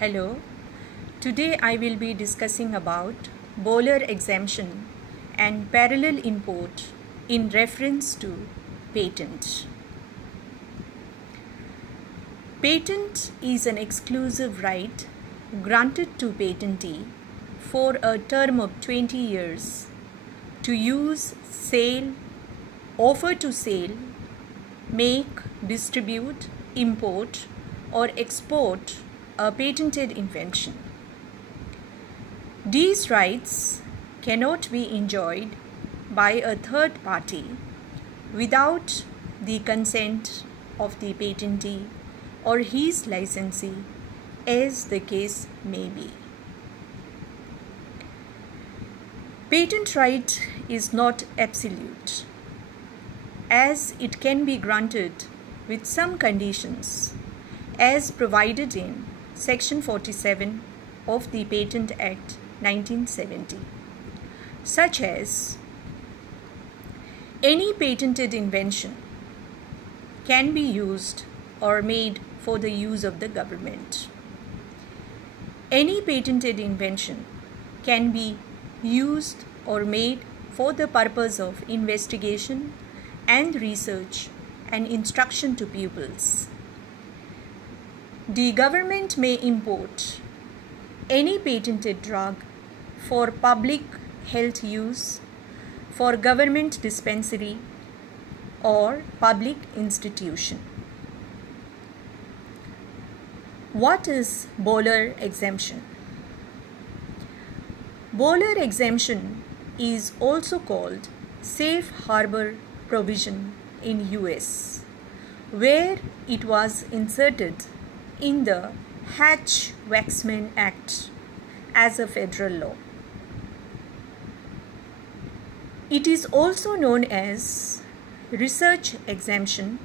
Hello, today I will be discussing about Bolar Exemption and parallel import in reference to patent. Patent is an exclusive right granted to patentee for a term of 20 years to use, sell, offer to sell, make, distribute, import, or export a patented invention. These rights cannot be enjoyed by a third party without the consent of the patentee or his licensee, as the case may be. Patent right is not absolute, as it can be granted with some conditions as provided in Section 47 of the Patent Act 1970, such as any patented invention can be used or made for the use of the government. Any patented invention can be used or made for the purpose of investigation and research and instruction to pupils. The government may import any patented drug for public health use, for government dispensary or public institution. What is Bolar Exemption? Bolar Exemption is also called Safe Harbor Provision in US, where it was inserted in the Hatch-Waxman Act as a federal law. It is also known as research exemption,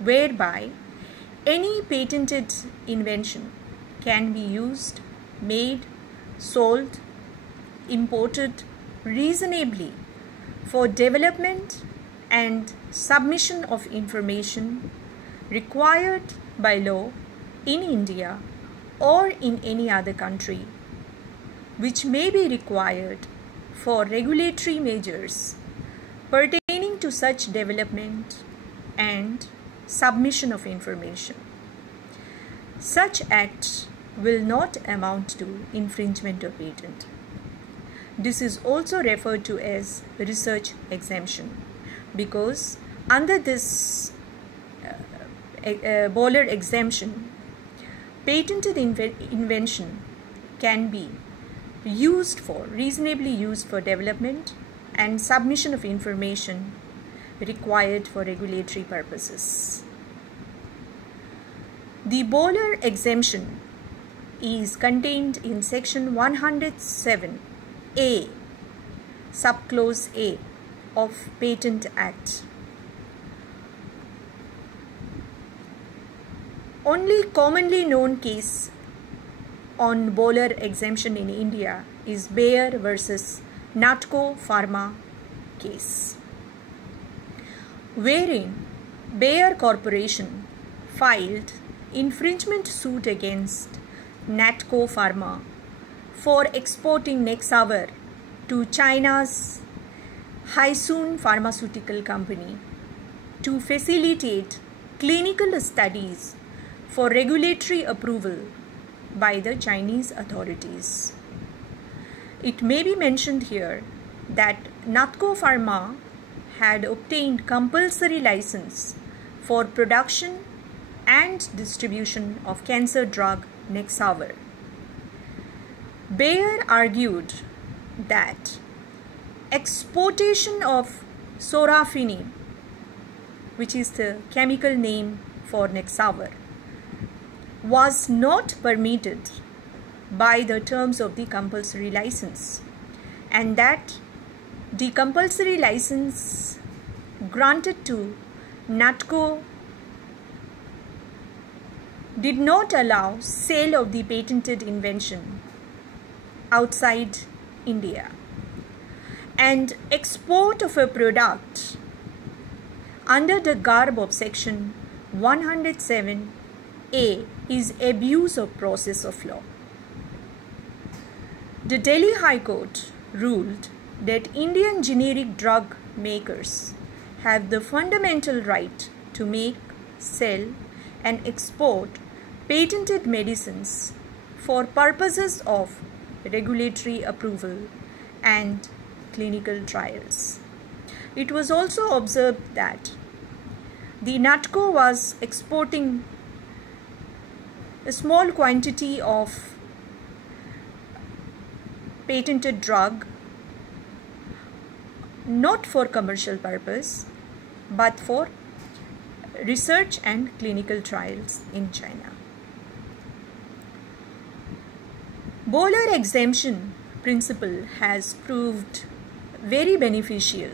whereby any patented invention can be used, made, sold, imported reasonably for development and submission of information required by law in India or in any other country, which may be required for regulatory measures pertaining to such development and submission of information. Such acts will not amount to infringement of patent. This is also referred to as research exemption, because under this Bolar exemption, patented invention can be reasonably used for development and submission of information required for regulatory purposes. The Bolar exemption is contained in Section 107A, subclause A of Patent Act. Only commonly known case on Bolar exemption in India is Bayer versus Natco Pharma case, wherein Bayer Corporation filed infringement suit against Natco Pharma for exporting Nexavar to China's Haisun Pharmaceutical Company to facilitate clinical studies for regulatory approval by the Chinese authorities. It may be mentioned here that Natco Pharma had obtained compulsory license for production and distribution of cancer drug Nexavar. Bayer argued that exportation of sorafenib, which is the chemical name for Nexavar, was not permitted by the terms of the compulsory license, and that the compulsory license granted to Natco did not allow sale of the patented invention outside India, and export of a product under the garb of Section 107 A is abuse of process of law. The Delhi High Court ruled that Indian generic drug makers have the fundamental right to make, sell, and export patented medicines for purposes of regulatory approval and clinical trials. It was also observed that the NATCO was exporting a small quantity of patented drug not for commercial purpose but for research and clinical trials in China. Bolar Exemption principle has proved very beneficial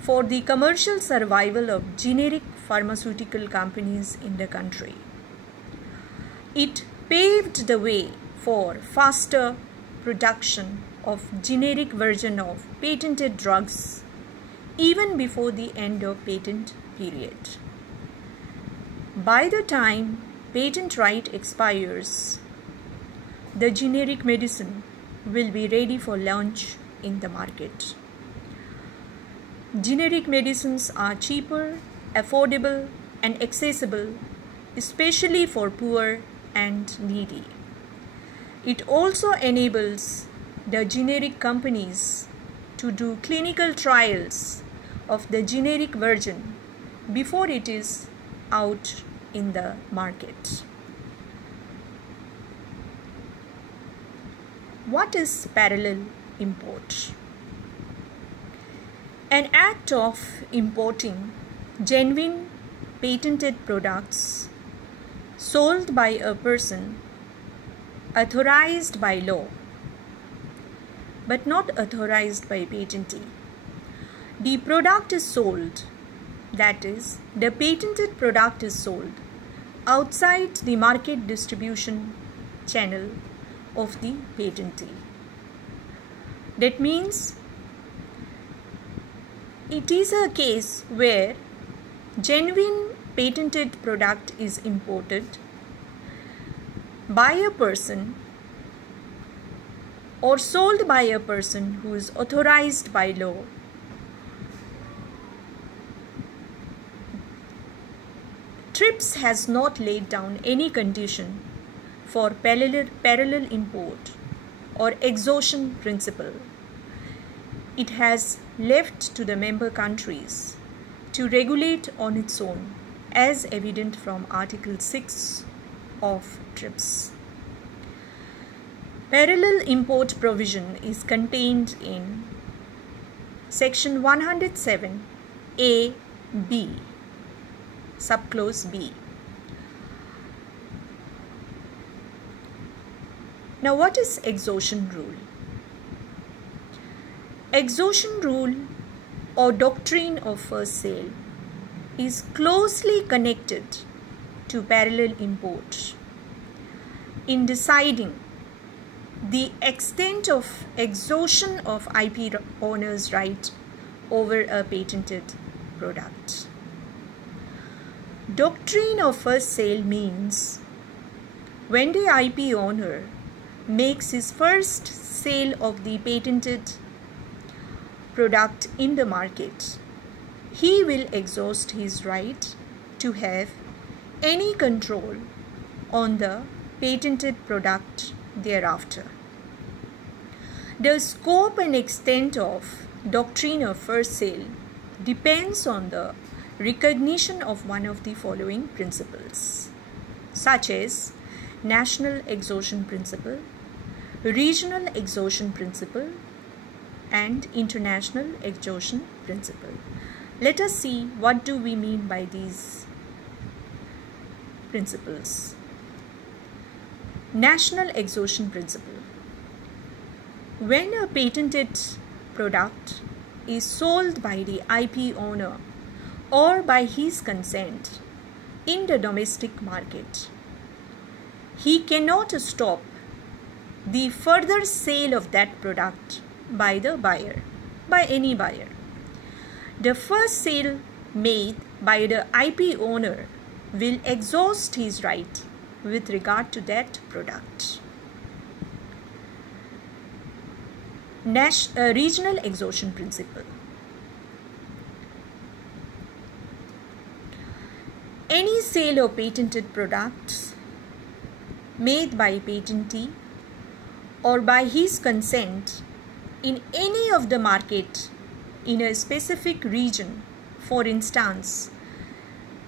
for the commercial survival of generic pharmaceutical companies in the country. It paved the way for faster production of generic version of patented drugs even before the end of patent period. By the time patent right expires, the generic medicine will be ready for launch in the market. Generic medicines are cheaper, affordable, and accessible, especially for poor and needy. It also enables the generic companies to do clinical trials of the generic version before it is out in the market. What is parallel import? An act of importing genuine patented products sold by a person authorized by law but not authorized by patentee. The product is sold, that is, the patented product is sold outside the market distribution channel of the patentee. That means it is a case where genuine patented product is imported by a person or sold by a person who is authorized by law. TRIPS has not laid down any condition for parallel import or exhaustion principle. It has left to the member countries to regulate on its own, as evident from Article 6 of TRIPS. Parallel import provision is contained in Section 107 A(b), subclause B. Now, what is exhaustion rule? Exhaustion rule or doctrine of first sale is closely connected to parallel import in deciding the extent of exhaustion of IP owner's right over a patented product. Doctrine of first sale means when the IP owner makes his first sale of the patented product in the market, he will exhaust his right to have any control on the patented product thereafter. The scope and extent of doctrine of first sale depends on the recognition of one of the following principles, such as national exhaustion principle, regional exhaustion principle, and international exhaustion principle. Let us see what do we mean by these principles. National exhaustion principle. When a patented product is sold by the IP owner or by his consent in the domestic market, he cannot stop the further sale of that product by the buyer, by any buyer. The first sale made by the IP owner will exhaust his right with regard to that product. Regional exhaustion principle. Any sale of patented products made by patentee or by his consent in any of the market in a specific region, for instance,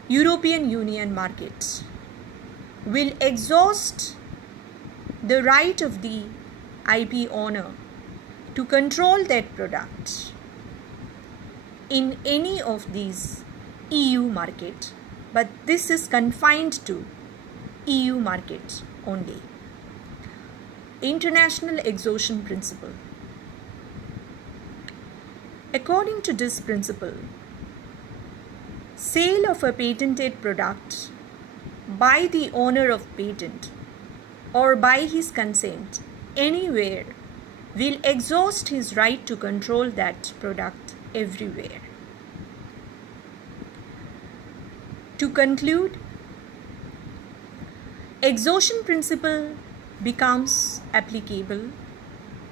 European Union markets, will exhaust the right of the IP owner to control that product in any of these EU markets, but this is confined to EU markets only. International exhaustion principle. According to this principle, sale of a patented product by the owner of patent or by his consent anywhere will exhaust his right to control that product everywhere. To conclude, exhaustion principle becomes applicable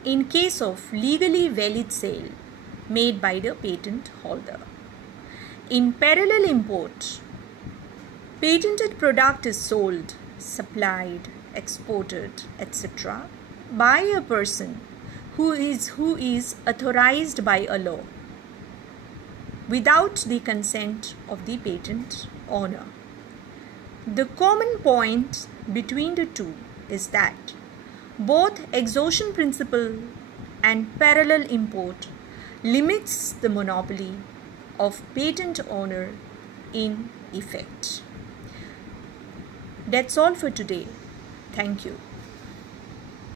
in case of legally valid sale made by the patent holder. In parallel import, patented product is sold, supplied, exported, etc. by a person who is authorized by a law without the consent of the patent owner. The common point between the two is that both exhaustion principle and parallel import limits the monopoly of patent owner in effect. That's all for today. Thank you.